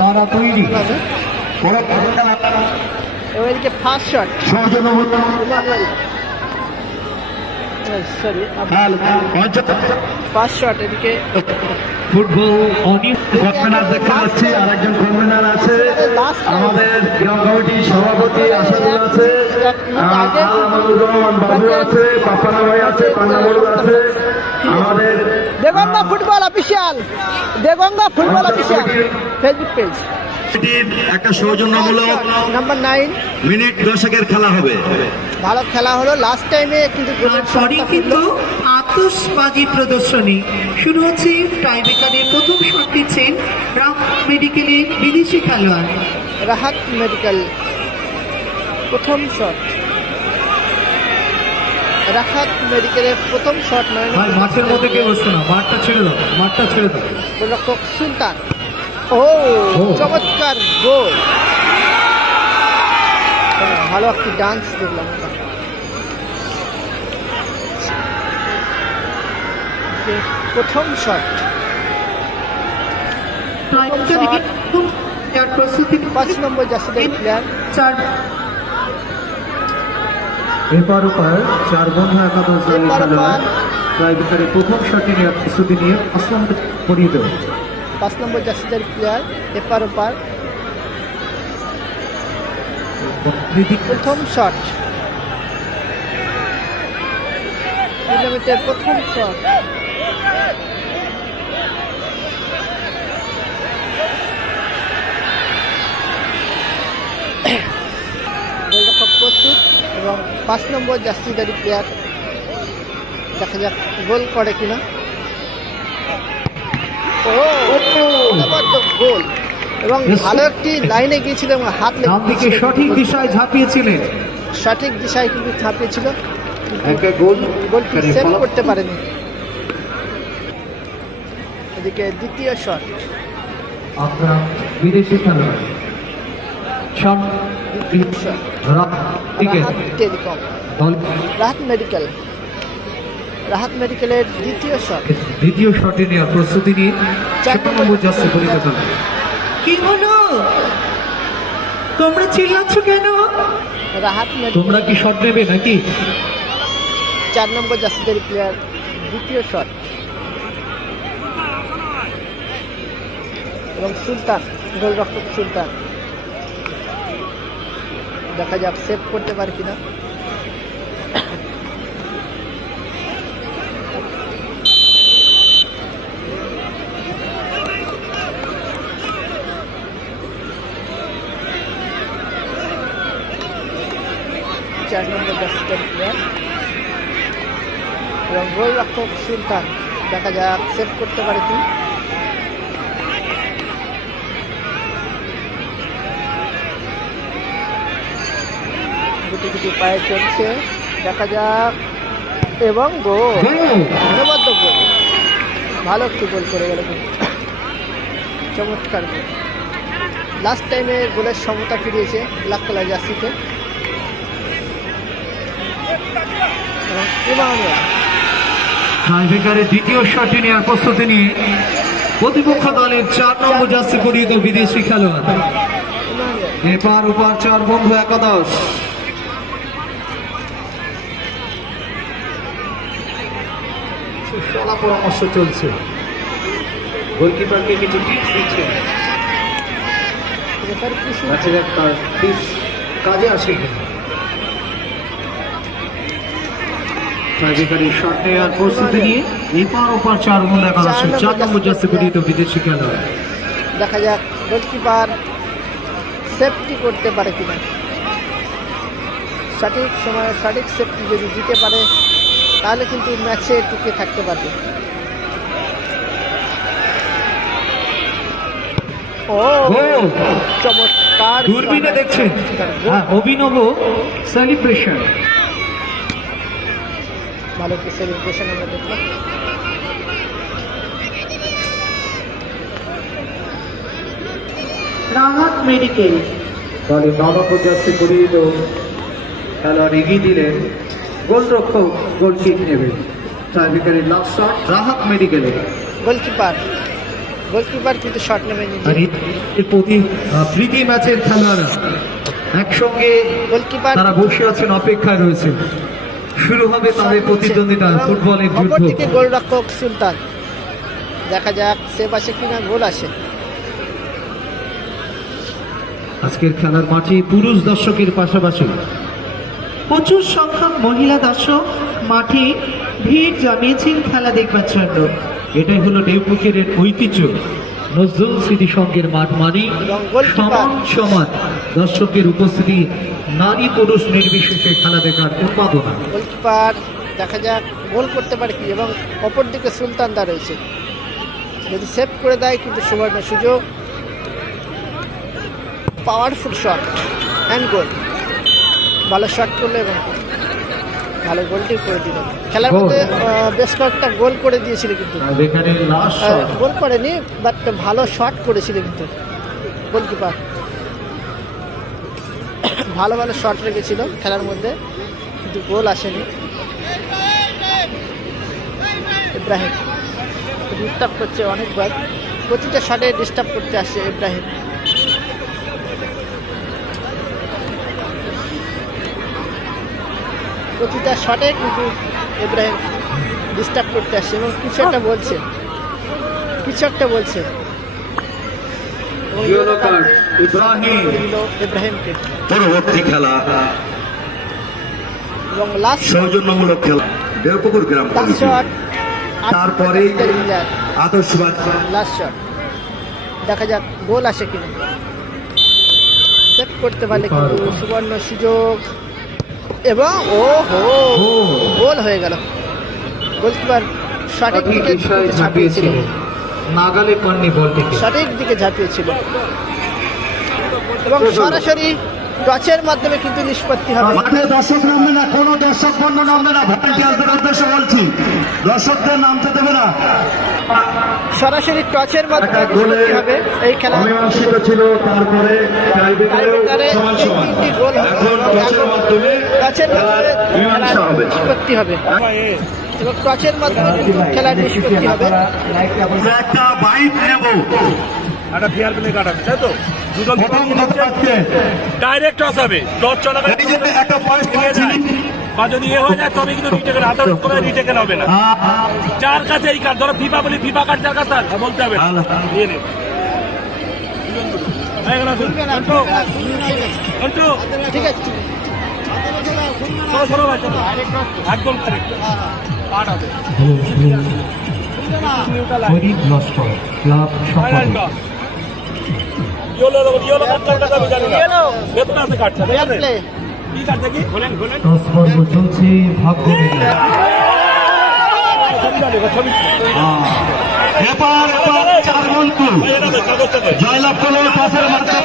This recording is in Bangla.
তারা তৈরি এদিকে ফার্স্ট শট ফার্স্ট শট এদিকে ফুটবল অনেক কনভেনার দেখতে পাচ্ছি। আর একজন কনভেনার আছে, আমাদের গ্রাম কমিটির সভাপতি আসাদুল আছে, বাবু আছে, পাপানা ভাই আছে, পান্না মোড়ল আছে, আমাদের Deganga football official, Deganga football official Facebook page. একটা সৌজন্যমূলক নাম্বার 9 মিনিট 10 খেলা হবে। ভালো খেলা হলো লাস্ট টাইমে, কিন্তু পরে কিন্তু আতশবাজি প্রদর্শনী শুরু হচ্ছে। টাইব্রেকারের প্রথম শট দিচ্ছেন রাহাত মেডিকেলের বিদেশি খেলোয়াড়। রাহাত মেডিকেল প্রথম শট, রাহাত মেডিকেলের প্রথম শট। মাঠের মধ্যে কেউ বসতো না, মাঠটা ছেড়ে দাও, মাঠটা ছেড়ে দাও। গোলরক্ষক সুলতান, ও চমৎকার গোল, ভালো একটি ডান্স দেখলাম। প্রথম শট, প্রস্তুতি 5 নম্বর জার্সির প্লেয়ার। এপার ওপার 4 বন্ধু একাদশ দলের খেলোয়াড় টাইব্রেকারের প্রথম শটটি নেওয়ার প্রস্তুতি নিয়ে আসলাম করিয়ে দেবে। 5 নম্বর জার্সির প্লেয়ার এপার ওপার। প্রথম শট, টুর্নামেন্টের প্রথম শট। গোলরক্ষক প্রস্তুত এবং 5 নম্বর জার্সিদারি প্লেয়ার, দেখা যাক গোল করে কিনা। গোল এবং ভালো একটি লাইনে গিয়েছিল এবং হাত লেগে সঠিক দিশায় ঝাঁপিয়েছিলেন, সঠিক দিশায় কিন্তু ঝাঁপিয়েছিল, গোলটি সেভ গোলটি করতে পারেনি। এদিকে দ্বিতীয় শট, আপনার বিদেশি খেলোয়াড় টেলিকম, রাহাত মেডিকেল, রাহাত মেডিকেলের দ্বিতীয় শট। দ্বিতীয় শটে নেওয়ার প্রস্তুতি নিয়ে 4 নম্বর জার্সি পরিবর্তন। কি হলো, তোমরা চিল্লাচ্ছ কেন? রাহাত তোমরা কি শট নেবে নাকি? 4 নম্বর জার্সিদারি প্লেয়ার দ্বিতীয় শট এবং সুলতান, গোলরক্ষক সুলতান, দেখা যাক সেভ করতে পারে কিনা। চার নম্বর জার্সিদারি প্লেয়ার এবং গোলরক্ষক সুলতান, দেখা যাক সেভ করতে পারে কি। গুটি গুটি পায়ে চলছে, দেখা যাক এবং গোল, অনবদ্য গোল, ভালো একটু গোল করে গেল, চমৎকার গোল। লাস্ট টাইমে গোলের সমতা ফিরিয়েছে ব্ল্যাক কালার জার্সিতে। টাইব্রেকারের দ্বিতীয় শটটি নেওয়ার প্রস্তুতি নিয়ে প্রতিপক্ষ দলের 4 নম্বর জার্সি পরিহিত বিদেশি খেলোয়াড়। এপার ওপার 4 বন্ধু একাদশ। চলা পরামর্শ চলছে, গোলকিপারকে কিছু টিপস দিচ্ছে, তার টিপস কাজে আসে কিনা। টাইব্রেকারের শট নেওয়ার প্রস্তুতি নিয়ে এপার ওপার 4 বন্ধু একাদশ। 4 নম্বর জার্সি পরিহিত বিদেশি খেলোয়াড়। দেখা যাক গোলকিপার সেফটি করতে পারে কিনা। সঠিক সময়ে সঠিক সেফটি যদি দিতে পারে তাহলে কিন্তু ম্যাচে টিকে থাকতে পারবে। ও চমৎকার, দূরবীনে দেখছেন অভিনব সেলিব্রেশন, ভালো একটি সেলিব্রেশন আমরা দেখলাম। রাহাত মেডিকেল দলের 9 নম্বর জার্সি পরিহিত খেলোয়াড় এগিয়ে দিলেন, গোলরক্ষক গোল কিক নেবে। টাইব্রেকারের লাস্ট শট রাহাত মেডিকেলের। গোলকিপার গোলকিপার কিন্তু শট নেমে আর এই প্রীতি ম্যাচের খেলোয়াড়রা একসঙ্গে গোলকিপার তারা বসে আছেন, অপেক্ষায় রয়েছে। শুরু হবে তাদের প্রতিদ্বন্দ্বিতা, ফুটবলের যুদ্ধ। অপরদিকে গোলরক্ষক সুলতান, দেখা যাক সেভ আসে কিনা, গোল আসে। আজকের খেলার মাঠে পুরুষ দর্শকের পাশাপাশি প্রচুর সংখ্যক মহিলা দর্শক মাঠে ভিড় জমিয়েছেন খেলা দেখবার জন্য। এটাই হলো দেবপুকুরের ঐতিহ্য। নজরুল স্মৃতি সংঘের মাঠ মানে এবং গোলকিপার। সমান দর্শকের উপস্থিতি, নারী পুরুষ নির্বিশেষে খেলা দেখার উন্মাদনা। গোলকিপার দেখা যাক গোল করতে পারে কি, এবং অপরদিকে সুলতানদা রয়েছে, যদি সেভ করে দেয় কিন্তু সুবর্ণ সুযোগ। পাওয়ারফুল শট অ্যান্ড গোল, ভালো শট করলো এবং ভালো গোলটি করে দিল। খেলার গোল। মধ্যে বেশ কয়েকটা গোল করে দিয়েছিল কিন্তু আর এখানে লাস্ট গোল করেনি, বাট ভালো শট করেছিল কিন্তু গোলকিপার। ভালো ভালো শট রেখেছিল খেলার মধ্যে, কিন্তু গোল আসেনি। ইব্রাহিম ডিস্টার্ব করছে অনেকবার, প্রতিটা শটে ডিস্টার্ব করতে আসছে ইব্রাহিম। প্রতিটা শটে কিন্তু ইব্রাহিম ডিস্টার্ব করতে আসছে এবং কিছু একটা বলছে, কিছু একটা বলছে। এবং ইয়েলো কার্ড ইব্রাহিম। দিল ইব্রাহিমকে। পরবর্তী খেলা এবং লাস্ট সৌজন্যমূলক খেলা দেবপুকুর গ্রাম কমিটি। শট, তারপরে আদর্শবাদ লাস্ট শট, দেখা যাক গোল আসে কিনা। সেভ করতে পারলে কিন্তু সুবর্ণ সুযোগ, এবং ও হো গোল হয়ে গেল। গোলকিপার সঠিক দিকে ঝাঁপিয়েছিল, নাগালে পাননি বলটিকে। সঠিক দিকে ঝাঁপিয়েছিল এবং সরাসরি টচের মাধ্যমে কিন্তু নিষ্পত্তি হবে। মাঠে দর্শক নামবে না, কোনো দর্শক বন্ধ নামবে না, ভলান্টিয়ারদের উদ্দেশ্যে বলছি, দর্শকদের নামতে দেবে না। সরাসরি টচের মাধ্যমে নিষ্পত্তি হবে এই খেলা। অমীমাংসিত ছিল, তারপরে টাইব্রেকারেও টাইব্রেকারে সমান এই সমান। তিনটি গোল হবে। এখন টচের মাধ্যমে টচের মাধ্যমে মীমাংসা হবে। নিষ্পত্তি হবে এবং টচের মাধ্যমে কিন্তু খেলার নিষ্পত্তি হবে। আমরা একটা বাইক নেব, একটা ফেয়ার প্লে কাটাবে, তাই তো? দুটো প্রথম কথা হচ্ছে ডাইরেক্ট টস হবে, টস চলাকালীন এই যে একটা পয়েন্ট নিয়ে যায়, বা যদি এ হয়ে যায় তবে কিন্তু রিটেকেন, আদালত করে রিটেকেন হবে না। যার কাছে এই কার্ড, ধরো ফিফা বলি, ফিফা কার্ড যার কাছে তার বলতে হবে না। নিয়ে নে। হয়ে গেল, অন্টু, ঠিক আছে, চলো, চলো ভাই, চলো। একদম কারেক্ট পাঠ হবে। গরিব লস্কর ক্লাব সম্পাদক। ইয়েলো কার্ডটা আমি জানি না। Yellow। বেতন আছে কার্ডটা, ফেয়ার প্লে। কি কার্ড দেখি? বলেন, বলেন। টস পর্ব চলছে, ভাগ্য নির্ণয়। এবার 4 বন্ধু জয়লাভ করলো টসের মাধ্যমে।